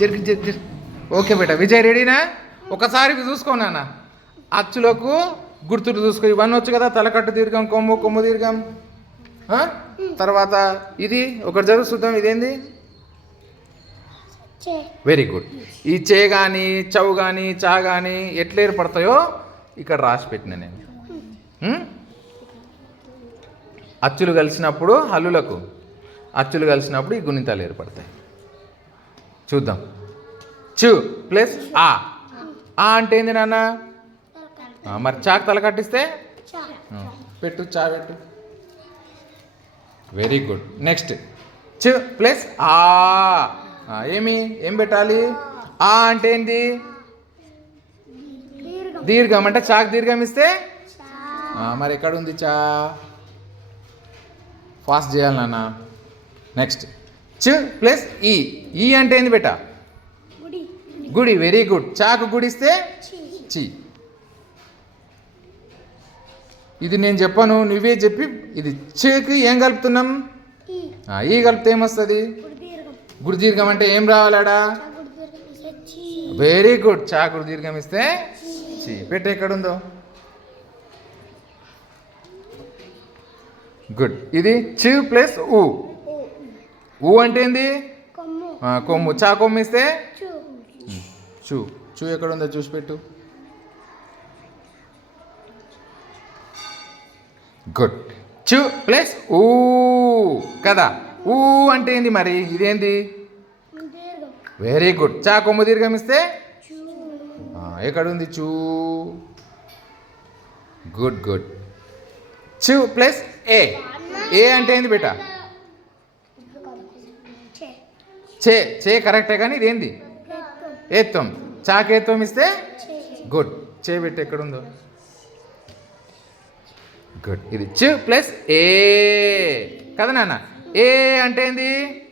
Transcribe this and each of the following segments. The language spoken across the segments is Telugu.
జరిగి జరిగి ఓకే బేట. విజయ్ రెడీనా? ఒకసారి ఇవి చూసుకో నాన్న. అచ్చులకు గుర్తులు చూసుకో. ఇవన్నీ వచ్చు కదా తలకట్టు దీర్ఘం కొమ్ము కొమ్ము దీర్ఘం? తర్వాత ఇది ఒకటి జరుగు చూద్దాం ఇదేంది? Very good. ఈ చే కానీ చౌ కానీ చా కానీ ఎట్లా ఏర్పడతాయో ఇక్కడ రాసి పెట్టిన నేను? అచ్చులు కలిసినప్పుడు హల్లులకు అచ్చులు కలిసినప్పుడు ఈ గుణితాలు ఏర్పడతాయి. చూద్దాం. చు ప్లస్? ఆ. ఆ అంటే ఏంది నాన్న? మరి చాకు తల కట్టిస్తే? పెట్టు చా పెట్టు. వెరీ గుడ్ నెక్స్ట్ చు ప్లస్? ఆ. ఏమి? ఏం పెట్టాలి? ఆ అంటే ఏంది? దీర్ఘం. అంటే చాక్ దీర్ఘం ఇస్తే? మరి ఎక్కడ ఉంది చా? ఫాస్ట్ చేయాలి నాన్న. నెక్స్ట్ చు ప్లస్ ఈ. ఈ అంటే ఏంది బెట? గుడి. వెరీ గుడ్ చాకు గుడిస్తే చి. ఇది నేను చెప్పాను నువ్వే చెప్పి ఇది చేకి ఏం కలుపుతున్నాం? ఈ. ఆ, ఈ కలిపితే ఏమొస్తుంది? గుడి దీర్ఘం గుడి దీర్ఘం అంటే ఏం రావాలాడా? వెరీ గుడ్ చా. గుడి దీర్ఘం ఇస్తే చి. పెట్టే ఎక్కడుందో. గుడ్ ఇది చి ప్లస్ ఊ. ఊ అంటే ఏంది? కొమ్ము. చా కొమ్ము ఇస్తే? చు. చూ. చూ ఎక్కడుందో చూసి పెట్టు. గుడ్. చు ప్లస్ ఊ కదా. ఊ అంటే ఏంది మరి? ఇదేంది? Very good. చా కొమ్ము దీర్ఘం ఇస్తే? చు. ఆ, ఎక్కడుంది చూ? Good good. చు ప్లస్ ఏ. ఏ అంటే ఏంది బేట చే చే చే కరెక్టే కానీ ఇదేంది? ఏత్వం చాకేత్వం ఇస్తే గుడ్. చే పెట్టి ఎక్కడుందో. గుడ్. ఇది చు ప్లస్ ఏ. కదా నాన్న? ఏ అంటే ఏంది?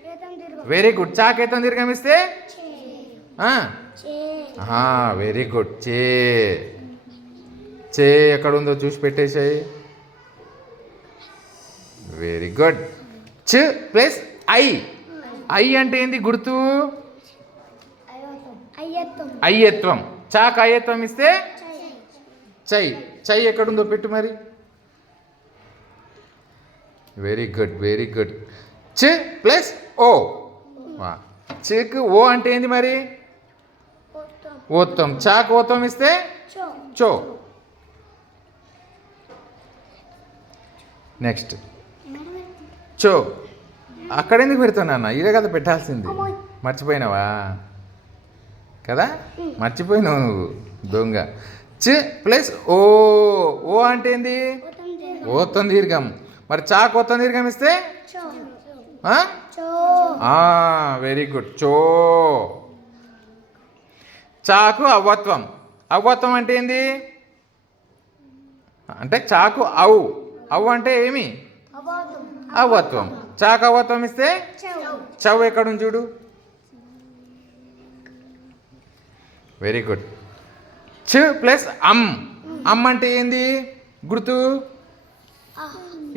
Very good. చాకేత్వం దీర్ఘమిస్తే వెరీ గుడ్. చే. చే ఎక్కడుందో చూసి పెట్టేసాయి. Very good. చ ప్లస్ ఐ. ఐ అంటే ఏంది గుర్తు? అయ్యత్వం. చాక్ అయ్యత్వం ఇస్తే చై చై ఎక్కడుందో పెట్టు మరి. వెరీ గుడ్ వెరీ గుడ్ చ ప్లస్ ఓ. చెక్ ఓ అంటే ఏంది మరి? ఓత్వం. చాక్ ఓత్తం ఇస్తే చో. నెక్స్ట్ చో. అక్కడ ఎందుకు పెడుతున్నా ఇదే కదా పెట్టాల్సింది. మర్చిపోయినావా? కదా? మర్చిపోయినావు నువ్వు దొంగ. చ ప్లస్ ఓ ఓ అంటే ఏంది? ఓతం దీర్ఘం ఓత్తం దీర్ఘం మరి చాక్ ఓత్తం దీర్ఘం ఇస్తే వెరీ గుడ్. చో. చాకు అవ్వత్వం. అవ్వత్వం అంటే ఏంది? అంటే చాకు అవు. అవు అంటే ఏమి? అవ్వత్వం. చాకు అవ్వత్వం ఇస్తే చవ్ ఎక్కడ ఉంది చూడు. వెరీ గుడ్ చ ప్లస్ అమ్. అమ్ అంటే ఏంది? గుర్తు.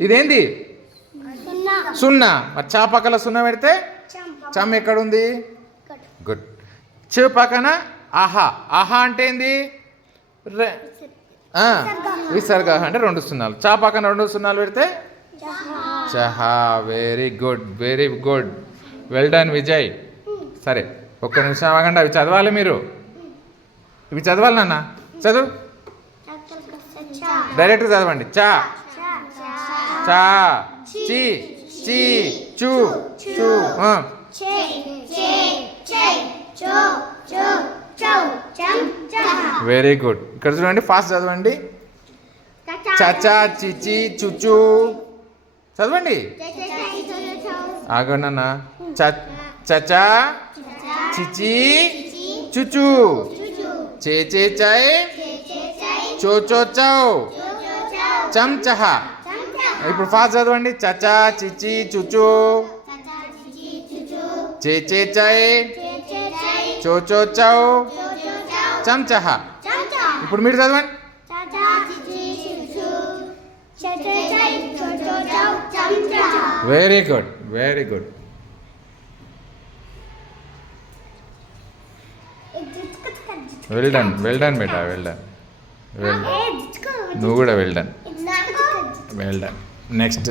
ఇదేంది? సున్నా. సున్నా. మరి చా పక్కల సున్నా పెడితే? చం. చమ్ ఎక్కడుంది? గుడ్ చ పక్కన ఆహా. ఆహా అంటే ఏంది? విసర్గ. అంటే రెండు సున్నాలు. చా పక్కన రెండు సున్నాలు పెడితే? చహా very good very good well done Vijay సరే ఒక్క నిమిషం ఆగండి అవి చదవాలి మీరు. ఇవి చదవాలి నాన్న. చదువు. డైరెక్ట్ చదవండి. చా. చా. చా. చి. చి. చూ. వెరీ గుడ్ ఇక్కడ చూడండి ఫాస్ట్ చదవండి. చచా చిచి చుచు చదవండి. ఆగండి చచా చిచి చుచు. చే చే చై చో చో చౌ. చం చహా. ఇప్పుడు ఫాస్ట్ చదవండి. చచా చిచి చుచు. చే చే చై చో చో చౌ. చం చహా. ఇప్పుడు మీరు చదవండి. Very good very good well done well done బేటా వెల్ డన్ వెల్ నువ్వు కూడా well done well done next